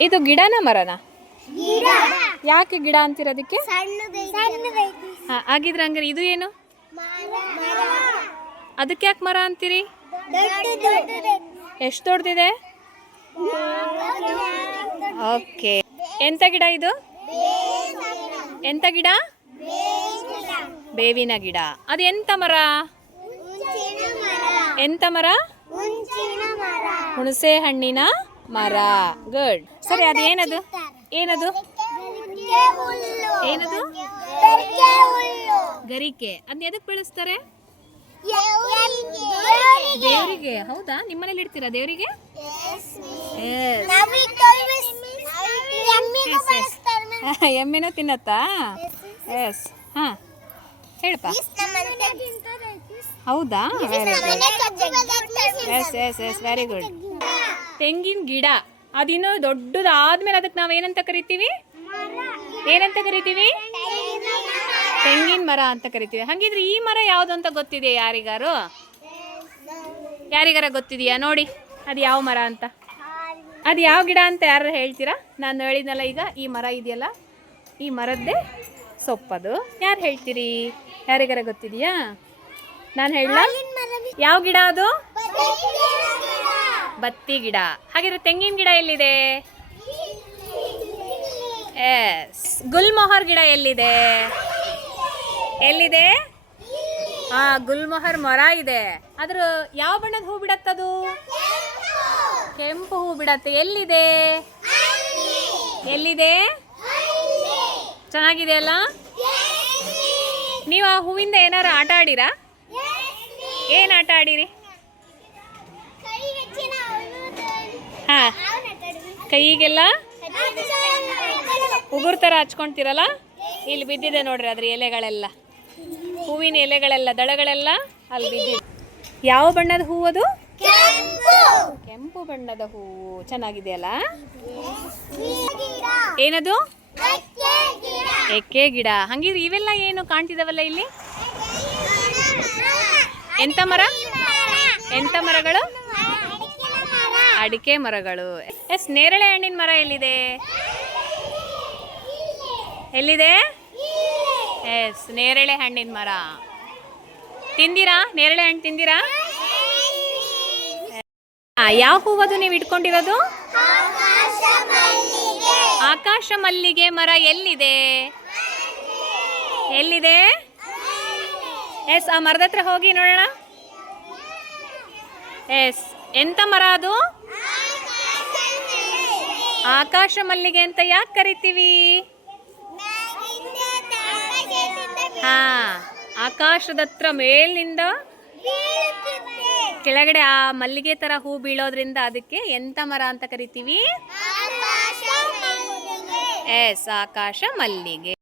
ಇದು ಗಿಡನ ಮರನ? ಯಾಕೆ ಗಿಡ ಅಂತಿರೋದಕ್ಕೆ ಸಣ್ಣದೈತಿ ಹಾ ಹಾಗಿದ್ರೆ ಹಂಗಾರೆ ಇದು ಏನು? ಅದಕ್ಕೆ ಯಾಕೆ ಮರ ಅಂತೀರಿ? ಎಷ್ಟು ದೊಡ್ಡದಿದೆ? ಓಕೆ. ಎಂತ ಗಿಡ ಇದು? ಎಂತ ಗಿಡ? ಬೇವಿನ ಗಿಡ. ಅದು ಎಂತ ಮರ? ಎಂತ ಮರ. ಹುಣಸೆ ಹಣ್ಣಿನ ಮರ. ಗುಡ್ ಸರಿ ಅದೇನದು ಏನದು? ಏನದು? ಏನದು? ಗರಿಕೆ. ಅದನ್ನ ಎದಕ್ಕೆ ಬೆಳೆಸ್ತಾರೆ? ದೇವರಿಗೆ. ಹೌದಾ? ನಿಮ್ಮನೇಲಿ ಇಡ್ತೀರಾ ದೇವರಿಗೆ? ಎಮ್ಮೆನೂ ತಿನ್ನತ್ತಾ? ಎಸ್ ಹಾ. ಹೇಳಪ್ಪ. ಹೌದಾ? Yes yes yes very good ತೆಂಗಿನ ಗಿಡ. ಅದಿನ್ನೂ ದೊಡ್ಡದಾದ್ಮೇಲೆ ಅದಕ್ಕೆ ನಾವು ಏನಂತ ಕರಿತೀವಿ? ಏನಂತ ಕರಿತೀವಿ? ತೆಂಗಿನ ಮರ ಅಂತ ಕರಿತೀವಿ. ಹಂಗಿದ್ರೆ ಈ ಮರ ಯಾವುದು ಅಂತ ಗೊತ್ತಿದೆ ಯಾರಿಗಾರು? ಯಾರಿಗಾರ ಗೊತ್ತಿದೆಯಾ? ನೋಡಿ ಅದು ಯಾವ ಮರ ಅಂತ? ಅದು ಯಾವ ಗಿಡ ಅಂತ ಯಾರು ಹೇಳ್ತೀರಾ? ನಾನು ಹೇಳಿದ್ನಲ್ಲ ಈಗ ಈ ಮರ ಇದೆಯಲ್ಲ ಈ ಮರದ್ದೇ ಸೊಪ್ಪದು. ಯಾರು ಹೇಳ್ತೀರಿ? ಯಾರಿಗಾರ ಗೊತ್ತಿದೆಯಾ? ನಾನು ಹೇಳ ಯಾವ ಗಿಡ ಅದು? ಬತ್ತಿ ಗಿಡ. ಹಾಗಿದ್ರೆ ತೆಂಗಿನ ಗಿಡ ಎಲ್ಲಿದೆ? ಎಸ್ ಗುಲ್ಮೊಹರ್ ಗಿಡ ಎಲ್ಲಿದೆ? ಎಲ್ಲಿದೆ? ಹಾ ಗುಲ್ಮೊಹರ್ ಮರ ಇದೆ. ಅದ್ರ ಯಾವ ಬಣ್ಣದ ಹೂ ಬಿಡತ್ತದು? ಕೆಂಪು ಹೂ ಬಿಡತ್ತೆ. ಎಲ್ಲಿದೆ? ಎಲ್ಲಿದೆ? ಚೆನ್ನಾಗಿದೆ ಅಲ್ಲ? ನೀವು ಆ ಹೂವಿಂದ ಏನಾರು ಆಟ ಆಡಿರಾ? ಏನು ಆಟ ಆಡಿರಿ? ಕೈಗೆಲ್ಲ ಉಗುರು ಥರ ಹಚ್ಕೊಳ್ತೀರಲ್ಲ ಇಲ್ಲಿ ಬಿದ್ದಿದೆ ನೋಡ್ರಿ ಅದ್ರ ಎಲೆಗಳೆಲ್ಲ. ಹೂವಿನ ಎಲೆಗಳೆಲ್ಲ, ದಳಗಳೆಲ್ಲ ಅಲ್ಲಿ ಬಿದ್ದಿದೆ. ಯಾವ ಬಣ್ಣದ ಹೂವು ಅದು? ಕೆಂಪು ಬಣ್ಣದ ಹೂವು ಚೆನ್ನಾಗಿದೆಯಲ್ಲ? ಏನದು? ಎಕ್ಕೆ ಗಿಡ. ಹಂಗಿದ್ರೆ ಇವೆಲ್ಲ ಏನು ಕಾಣ್ತಿದಾವಲ್ಲ ಇಲ್ಲಿ? ಎಂತ ಮರ? ಎಂತ ಮರಗಳು? ಅಡಿಕೆ ಮರಗಳು. ಎಸ್, ನೇರಳೆ ಹಣ್ಣಿನ ಮರ ಎಲ್ಲಿದೆ? ಎಲ್ಲಿದೆ? ಎಸ್, ನೇರಳೆ ಹಣ್ಣಿನ ಮರ. ತಿಂದಿರಾ? ನೇರಳೆ ಹಣ್ಣು ತಿಂದಿರಾ? ಯಾವ ಹೂವದು ನೀವು ಇಟ್ಕೊಂಡಿರೋದು? ಆಕಾಶ ಮಲ್ಲಿಗೆ ಮರ ಎಲ್ಲಿದೆ? ಎಲ್ಲಿದೆ? ಎಸ್, ಆ ಮರದ ಹತ್ರ ಹೋಗಿ ನೋಡೋಣ. ಎಸ್, ಎಂತ ಮರ ಅದು? ಆಕಾಶ ಮಲ್ಲಿಗೆ ಅಂತ ಯಾಕೆ ಕರಿತೀವಿ? ಹಾ ಆಕಾಶದತ್ರ ಮೇಲಿನಿಂದ ಕೆಳಗಡೆ ಆ ಮಲ್ಲಿಗೆ ತರ ಹೂ ಬೀಳೋದ್ರಿಂದ ಅದಕ್ಕೆ ಎಂತ ಮರ ಅಂತ ಕರಿತೀವಿ? ಎಸ್ ಆಕಾಶ ಮಲ್ಲಿಗೆ.